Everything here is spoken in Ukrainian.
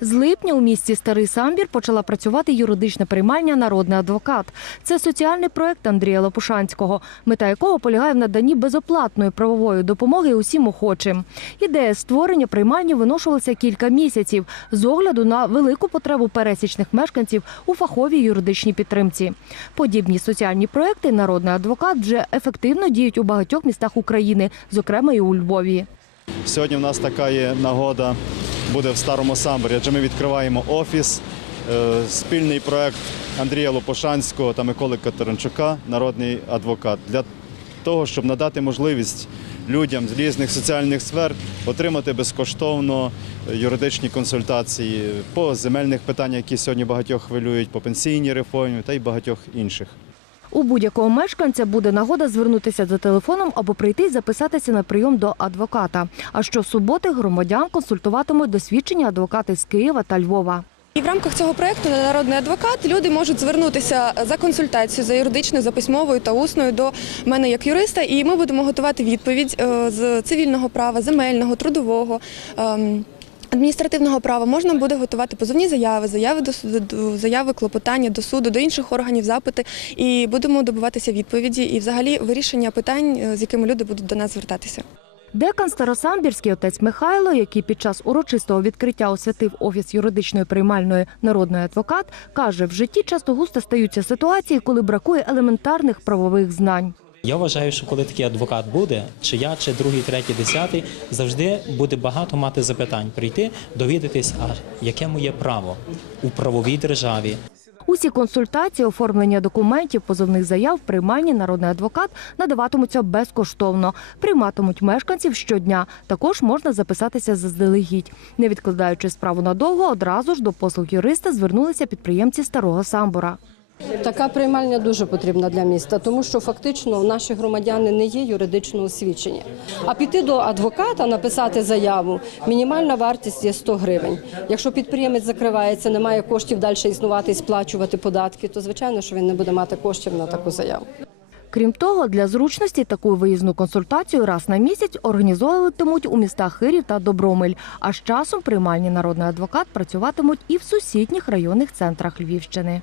З липня у місті Старий Самбір почала працювати юридична приймальня Народний адвокат. Це соціальний проект Андрія Лопушанського, мета якого полягає в наданні безоплатної правової допомоги усім охочим. Ідея створення приймальні виношувалася кілька місяців з огляду на велику потребу пересічних мешканців у фаховій юридичній підтримці. Подібні соціальні проекти Народний адвокат вже ефективно діють у багатьох містах України, зокрема і у Львові. Сьогодні в нас така є нагода буде в старому самборі, адже ми відкриваємо офіс, е, спільний проект Андрія Лопошанського та Миколи Катеринчука, народний адвокат, для того, щоб надати можливість людям з різних соціальних сфер отримати безкоштовно юридичні консультації по земельних питаннях, які сьогодні багатьох хвилюють, по пенсійній реформі та й багатьох інших. У будь-якого мешканця буде нагода звернутися за телефоном або прийти і записатися на прийом до адвоката. А щосуботи громадян консультуватимуть досвідчені адвокати з Києва та Львова. І в рамках цього проекту народний адвокат люди можуть звернутися за консультацією, за юридичною, за письмовою та усною до мене як юриста, і ми будемо готувати відповідь е, з цивільного права, земельного, трудового. Адміністративного права можна буде готувати позовні заяви, заяви до суду, заяви, клопотання до суду, до інших органів, запити, і будемо добиватися відповіді і, взагалі, вирішення питань, е, з якими люди будуть до нас звертатися. Декан Старосамбірський отець Михайло, який під час урочистого відкриття освятив офіс юридичної приймальної народний адвокат, каже, в житті часто густо стаються ситуації, коли бракує елементарних правових знань. Я вважаю, що коли такий адвокат буде, чи я, чи другий, третій, десятий, завжди буде багато мати запитань. Прийти, довідатись, а яке моє право у правовій державі. Усі консультації, оформлення документів, позовних заяв, приймальні народний адвокат надаватимуться безкоштовно. Прийматимуть мешканців щодня. Також можна записатися заздалегідь. Не відкладаючи справу надовго, одразу ж до послуг юриста звернулися підприємці старого самбора. Така приймальня дуже потрібна для міста, тому що фактично наші громадяни не є юридично освічені. А піти до адвоката, написати заяву, мінімальна вартість є 100 гривень. Якщо підприємець закривається, не має коштів далі існувати і сплачувати податки, то звичайно, що він не буде мати коштів на таку заяву. Крім того, для зручності таку виїзну консультацію раз на місяць організовуватимуть у містах Хирів та Добромель. А з часом приймальні народний адвокат працюватимуть і в сусідніх районних центрах Львівщини.